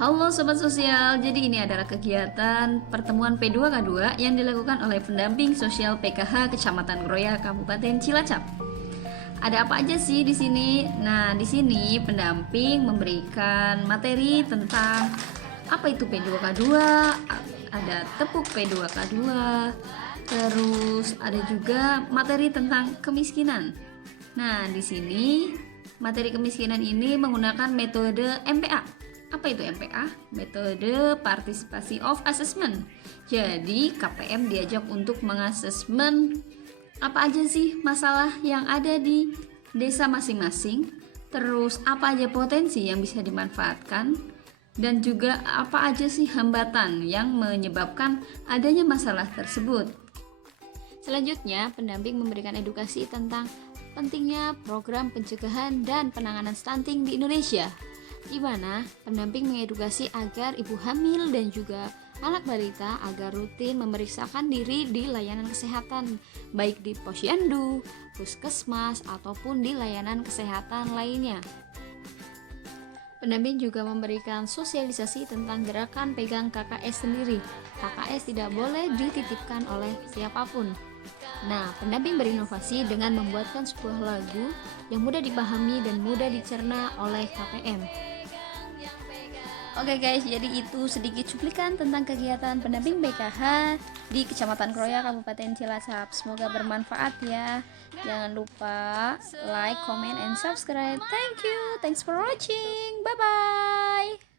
Halo Sobat Sosial, jadi ini adalah kegiatan pertemuan P2K2 yang dilakukan oleh pendamping sosial PKH Kecamatan Kroya, Kabupaten Cilacap. Ada apa aja sih di sini? Nah, di sini pendamping memberikan materi tentang apa itu P2K2, ada tepuk P2K2, terus ada juga materi tentang kemiskinan. Nah, di sini materi kemiskinan ini menggunakan metode MPA. Apa itu MPA? Metode Participation of Assessment. Jadi KPM diajak untuk mengasesmen apa aja sih masalah yang ada di desa masing-masing, terus apa aja potensi yang bisa dimanfaatkan, dan juga apa aja sih hambatan yang menyebabkan adanya masalah tersebut. Selanjutnya, pendamping memberikan edukasi tentang pentingnya program pencegahan dan penanganan stunting di Indonesia, di mana pendamping mengedukasi agar ibu hamil dan juga anak balita agar rutin memeriksakan diri di layanan kesehatan, baik di posyandu, puskesmas, ataupun di layanan kesehatan lainnya. Pendamping juga memberikan sosialisasi tentang gerakan pegang KKS sendiri. KKS tidak boleh dititipkan oleh siapapun. Nah, pendamping berinovasi dengan membuatkan sebuah lagu yang mudah dipahami dan mudah dicerna oleh KPM. Oke guys, jadi itu sedikit cuplikan tentang kegiatan pendamping BKH di Kecamatan Kroya, Kabupaten Cilacap. Semoga bermanfaat ya. Jangan lupa like, comment, and subscribe. Thank you. Thanks for watching. Bye-bye.